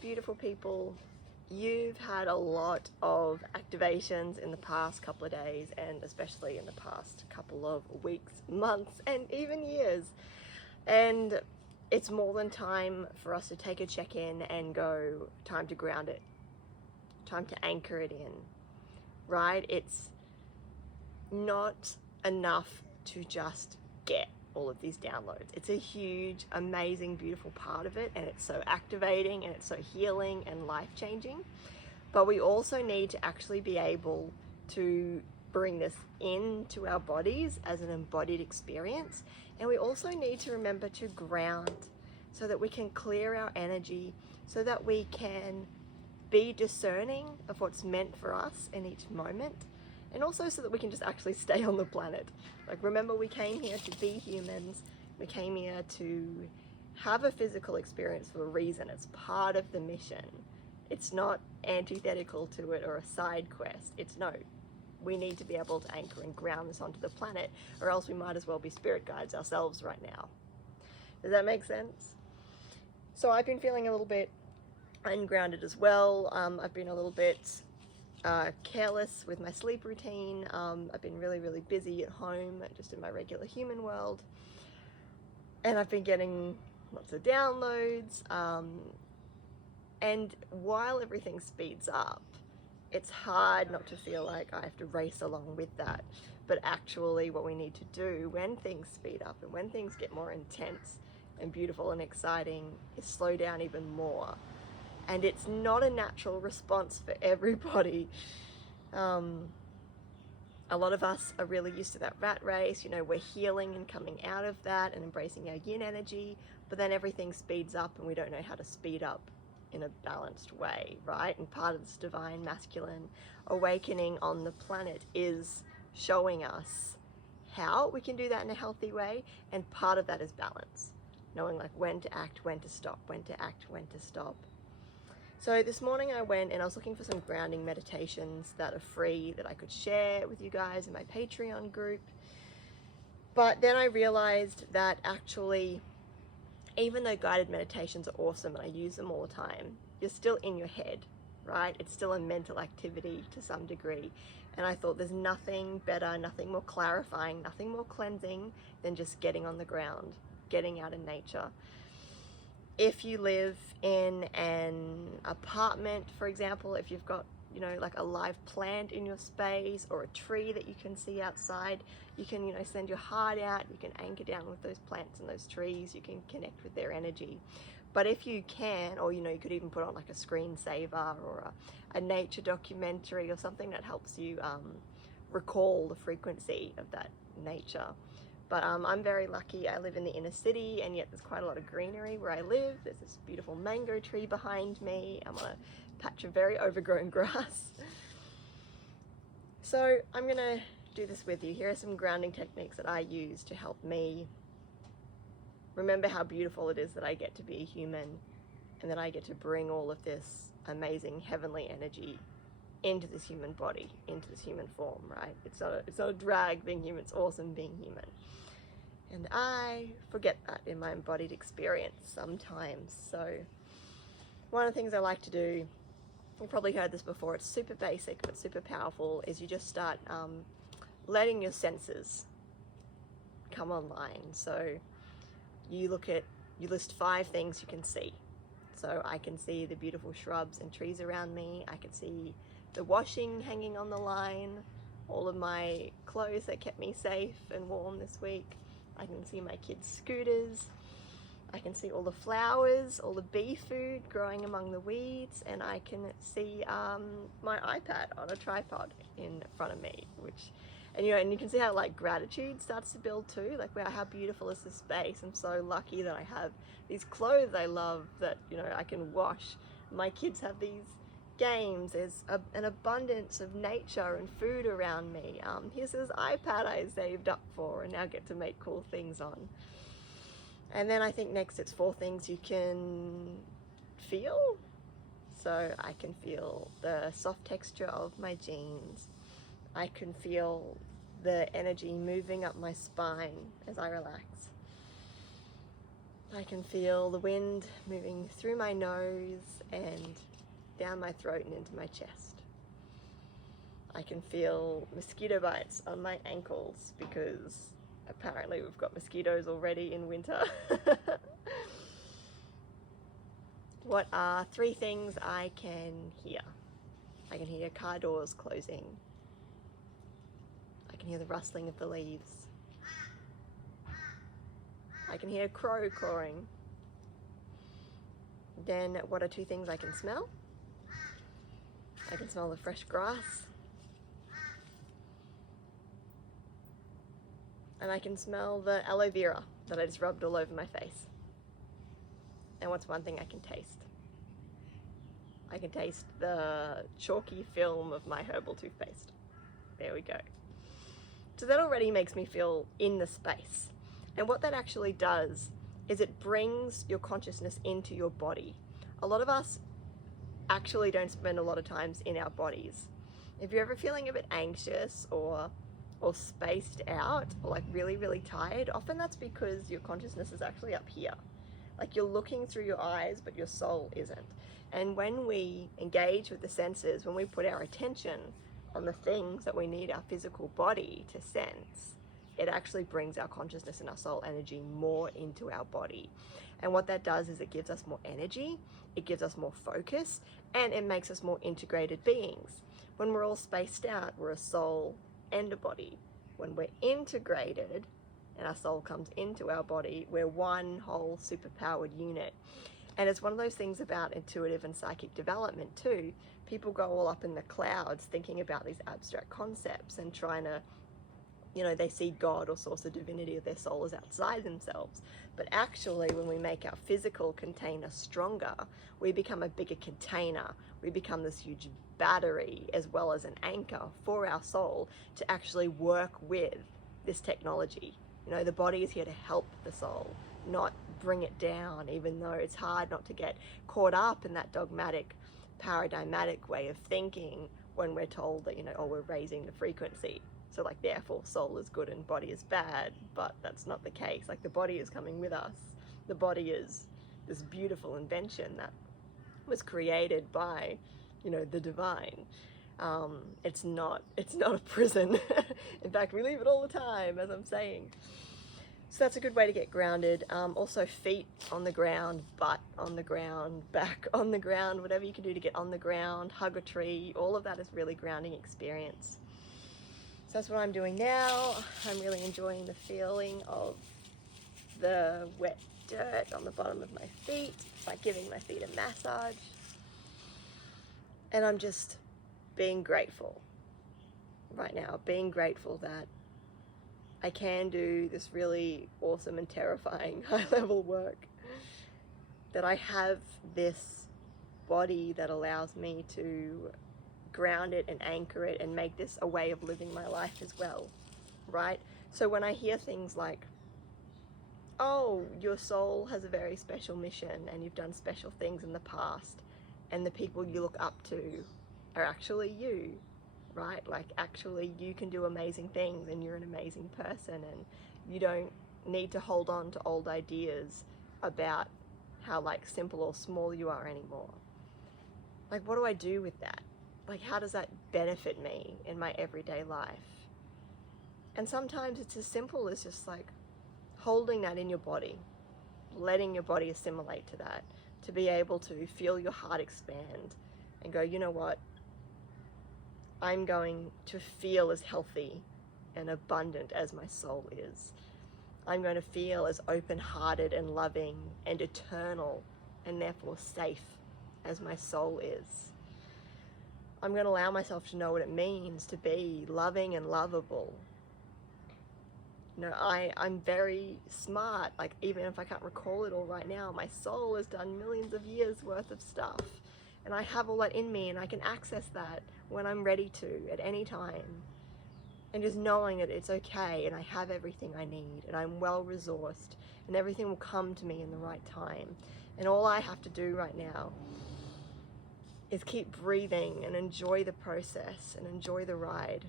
beautiful people, you've had a lot of activations in the past couple of days, and especially in the past couple of weeks, months, and even years. And it's more than time for us to take a check-in and go, time to ground it, time to anchor it in, right? It's not enough to just get all of these downloads. It's a huge, amazing, beautiful part of it, and it's so activating and it's so healing and life-changing. But we also need to actually be able to bring this into our bodies as an embodied experience. And we also need to remember to ground so that we can clear our energy, so that we can be discerning of what's meant for us in each moment, and also so that we can just actually stay on the planet. Like, remember, we came here to be humans. We came here to have a physical experience for a reason. It's part of the mission. It's not antithetical to it or a side quest. It's no, we need to be able to anchor and ground this onto the planet, or else we might as well be spirit guides ourselves right now. Does that make sense? So I've been feeling a little bit ungrounded as well. I've been a little bit careless with my sleep routine. I've been really, really busy at home, just in my regular human world. And I've been getting lots of downloads. And while everything speeds up, it's hard not to feel like I have to race along with that. But actually what we need to do when things speed up and when things get more intense and beautiful and exciting is slow down even more. And it's not a natural response for everybody. A lot of us are really used to that rat race. You know, we're healing and coming out of that and embracing our yin energy, but then everything speeds up and we don't know how to speed up in a balanced way, right? And part of this divine masculine awakening on the planet is showing us how we can do that in a healthy way, and part of that is balance. Knowing like when to act, when to stop, when to act, when to stop. So this morning I went and I was looking for some grounding meditations that are free that I could share with you guys in my Patreon group. But then I realized that actually, even though guided meditations are awesome and I use them all the time, you're still in your head, right? It's still a mental activity to some degree. And I thought there's nothing better, nothing more clarifying, nothing more cleansing than just getting on the ground, getting out in nature. If you live in an apartment, for example, if you've got, you know, like a live plant in your space or a tree that you can see outside, you can, you know, send your heart out, you can anchor down with those plants and those trees, you can connect with their energy. But if you can, or, you know, you could even put on like a screensaver or a nature documentary or something that helps you recall the frequency of that nature. But I'm very lucky. I live in the inner city, and yet there's quite a lot of greenery where I live. There's this beautiful mango tree behind me. I'm on a patch of very overgrown grass. So I'm gonna do this with you. Here are some grounding techniques that I use to help me remember how beautiful it is that I get to be a human, and that I get to bring all of this amazing heavenly energy into this human body, into this human form, right? It's not a drag being human, it's awesome being human. And I forget that in my embodied experience sometimes. So one of the things I like to do, you've probably heard this before, it's super basic but super powerful, is you just start letting your senses come online. So you list 5 things you can see. So I can see the beautiful shrubs and trees around me. I can see the washing hanging on the line, all of my clothes that kept me safe and warm this week. I can see my kids' scooters. I can see all the flowers, all the bee food growing among the weeds, and I can see my iPad on a tripod in front of me, and you can see how like gratitude starts to build too. Like, wow, how beautiful is this space? I'm so lucky that I have these clothes I love that, you know, I can wash. My kids have these games. There's an abundance of nature and food around me. Here's this iPad I saved up for and now get to make cool things on. And then I think next it's 4 things you can feel. So I can feel the soft texture of my jeans. I can feel the energy moving up my spine as I relax. I can feel the wind moving through my nose and down my throat and into my chest. I can feel mosquito bites on my ankles because apparently we've got mosquitoes already in winter. What are 3 things I can hear? I can hear car doors closing. I can hear the rustling of the leaves. I can hear a crow cawing. Then what are 2 things I can smell? I can smell the fresh grass. And I can smell the aloe vera that I just rubbed all over my face. And what's one thing I can taste? I can taste the chalky film of my herbal toothpaste. There we go. So that already makes me feel in the space. And what that actually does is it brings your consciousness into your body. A lot of us actually don't spend a lot of times in our bodies. If you're ever feeling a bit anxious or spaced out or like really, really tired, often that's because your consciousness is actually up here. Like you're looking through your eyes, but your soul isn't. And when we engage with the senses, when we put our attention on the things that we need our physical body to sense, it actually brings our consciousness and our soul energy more into our body. And what that does is it gives us more energy, it gives us more focus, and it makes us more integrated beings. When we're all spaced out, we're a soul and a body. When we're integrated and our soul comes into our body, we're one whole superpowered unit. And it's one of those things about intuitive and psychic development too. People go all up in the clouds thinking about these abstract concepts and trying to, they see God or source of divinity of their soul as outside themselves. But actually, when we make our physical container stronger, we become a bigger container. We become this huge battery as well as an anchor for our soul to actually work with this technology. The body is here to help the soul, not bring it down, even though it's hard not to get caught up in that dogmatic, paradigmatic way of thinking when we're told that, we're raising the frequency. So like, therefore soul is good and body is bad, but that's not the case. Like the body is coming with us. The body is this beautiful invention that was created by, the divine. It's not a prison. In fact, we leave it all the time, as I'm saying. So that's a good way to get grounded. Also feet on the ground, butt on the ground, back on the ground, whatever you can do to get on the ground, hug a tree, all of that is really grounding experience. So that's what I'm doing now. I'm really enjoying the feeling of the wet dirt on the bottom of my feet. It's like giving my feet a massage. And I'm just being grateful right now, being grateful that I can do this really awesome and terrifying high-level work, that I have this body that allows me to ground it and anchor it and make this a way of living my life as well, right? So when I hear things like, oh, your soul has a very special mission and you've done special things in the past and the people you look up to are actually you, right? Like actually you can do amazing things and you're an amazing person and you don't need to hold on to old ideas about how like simple or small you are anymore. Like what do I do with that? Like how does that benefit me in my everyday life? And sometimes it's as simple as just like holding that in your body, letting your body assimilate to that, to be able to feel your heart expand and go, you know what? I'm going to feel as healthy and abundant as my soul is. I'm going to feel as open-hearted and loving and eternal and therefore safe as my soul is. I'm going to allow myself to know what it means to be loving and lovable. I'm very smart. Like even if I can't recall it all right now, my soul has done millions of years worth of stuff. And I have all that in me and I can access that when I'm ready to at any time. And just knowing that it's okay and I have everything I need and I'm well resourced and everything will come to me in the right time. And all I have to do right now is keep breathing and enjoy the process and enjoy the ride.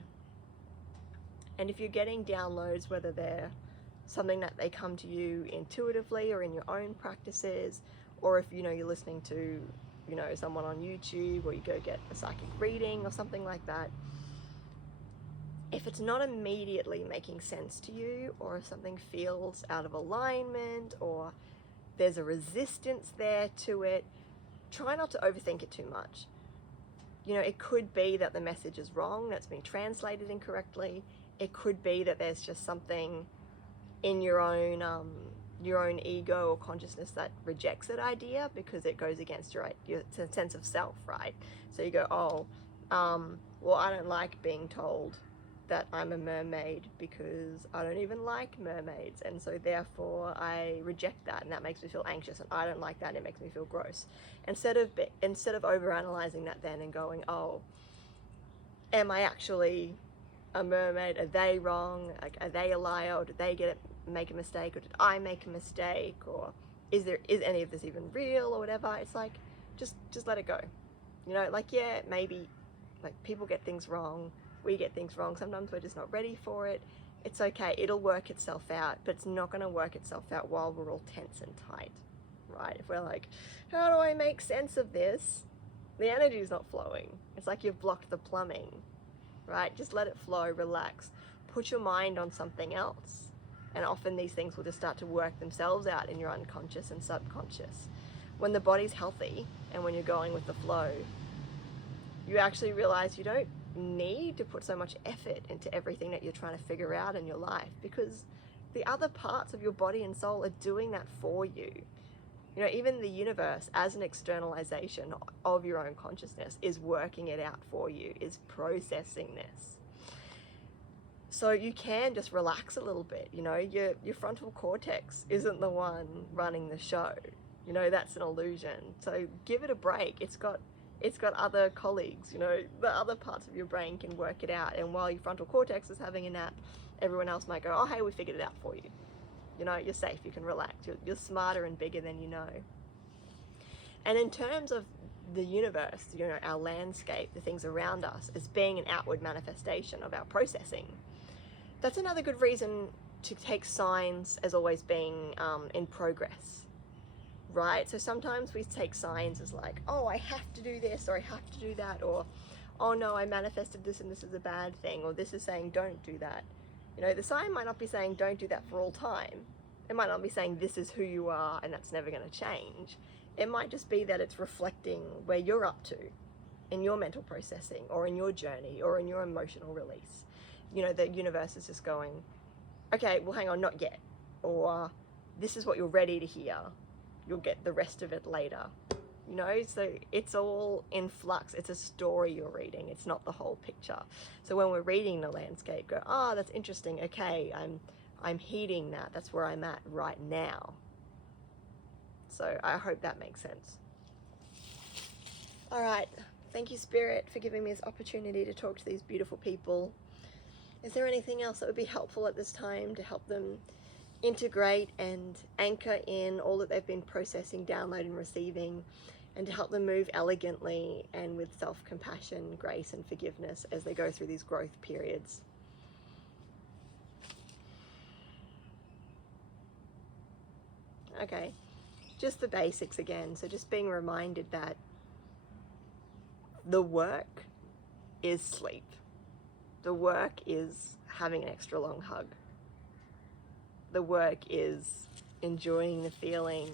And if you're getting downloads, whether they're something that they come to you intuitively or in your own practices, or if you're listening to someone on YouTube, or you go get a psychic reading or something like that. If it's not immediately making sense to you, or if something feels out of alignment, or there's a resistance there to it, try not to overthink it too much. It could be that the message is wrong, that's been translated incorrectly. It could be that there's just something in your own ego or consciousness that rejects that idea because it goes against your sense of self, right? So you go, well, I don't like being told that I'm a mermaid because I don't even like mermaids, and so therefore I reject that, and that makes me feel anxious, and I don't like that, and it makes me feel gross. Instead of overanalyzing that then and going, oh, am I actually a mermaid? Are they wrong? Like, are they a liar? Or did they make a mistake? Or did I make a mistake? Or is any of this even real or whatever? It's like, just let it go. Like, yeah, maybe like people get things wrong. We get things wrong. Sometimes we're just not ready for it. It's okay. It'll work itself out, but it's not going to work itself out while we're all tense and tight, right? If we're like, how do I make sense of this? The energy is not flowing. It's like you've blocked the plumbing, right? Just let it flow, relax. Put your mind on something else. And often these things will just start to work themselves out in your unconscious and subconscious. When the body's healthy and when you're going with the flow, you actually realize you don't need to put so much effort into everything that you're trying to figure out in your life, because the other parts of your body and soul are doing that for you. Even the universe, as an externalization of your own consciousness, is working it out for you, is processing this. So you can just relax a little bit. Your frontal cortex isn't the one running the show. That's an illusion. So give it a break. It's got other colleagues. The other parts of your brain can work it out. And while your frontal cortex is having a nap, everyone else might go, oh, hey, we figured it out for you. You're safe, you can relax. You're smarter and bigger than you know. And in terms of the universe, our landscape, the things around us, as being an outward manifestation of our processing, that's another good reason to take signs as always being in progress. Right? So sometimes we take signs as like, oh, I have to do this, or I have to do that, or, oh no, I manifested this and this is a bad thing, or this is saying don't do that. The sign might not be saying don't do that for all time. It might not be saying this is who you are and that's never going to change. It might just be that it's reflecting where you're up to in your mental processing, or in your journey, or in your emotional release. The universe is just going, okay, well, hang on, not yet. Or this is what you're ready to hear. You'll get the rest of it later. So it's all in flux. It's a story you're reading. It's not the whole picture. So when we're reading the landscape, go, oh, that's interesting. Okay, I'm heeding that. That's where I'm at right now. So I hope that makes sense. All right. Thank you, Spirit, for giving me this opportunity to talk to these beautiful people. Is there anything else that would be helpful at this time to help them integrate and anchor in all that they've been processing, downloading, receiving, and to help them move elegantly and with self-compassion, grace, and forgiveness as they go through these growth periods? Okay, just the basics again. So just being reminded that the work is sleep. The work is having an extra long hug. The work is enjoying the feeling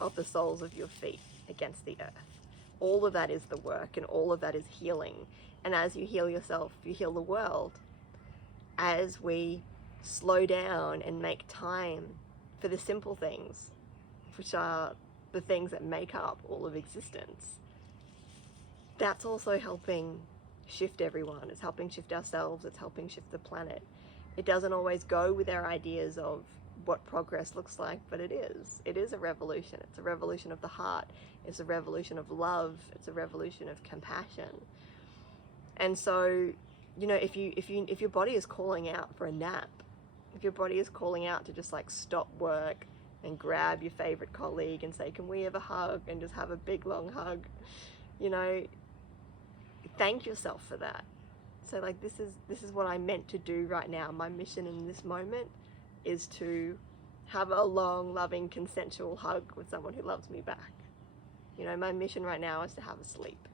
of the soles of your feet against the earth. All of that is the work, and all of that is healing. And as you heal yourself, you heal the world. As we slow down and make time for the simple things, which are the things that make up all of existence, that's also helping shift everyone. It's helping shift ourselves. It's helping shift the planet. It doesn't always go with our ideas of what progress looks like, but it is. It is a revolution. It's a revolution of the heart. It's a revolution of love. It's a revolution of compassion. And so, if your body is calling out for a nap, if your body is calling out to just like stop work and grab your favorite colleague and say, can we have a hug, and just have a big long hug, thank yourself for that. So like, this is what I'm meant to do right now. My mission in this moment, is to have a long, loving, consensual hug with someone who loves me back. You know, my mission right now is to have a sleep.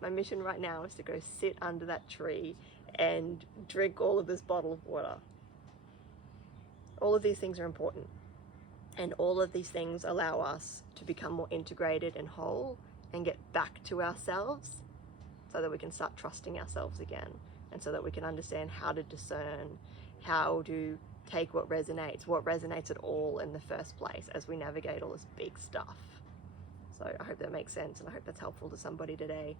My mission right now is to go sit under that tree and drink all of this bottle of water. All of these things are important. And all of these things allow us to become more integrated and whole and get back to ourselves so that we can start trusting ourselves again, and so that we can understand how to discern, how to take what resonates at all in the first place as we navigate all this big stuff. So I hope that makes sense, and I hope that's helpful to somebody today.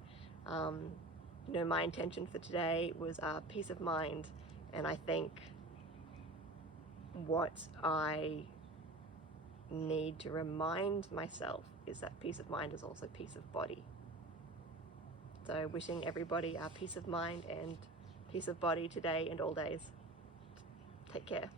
You know, my intention for today was peace of mind, and I think what I need to remind myself is that peace of mind is also peace of body. So wishing everybody peace of mind and peace of body today and all days. Take care.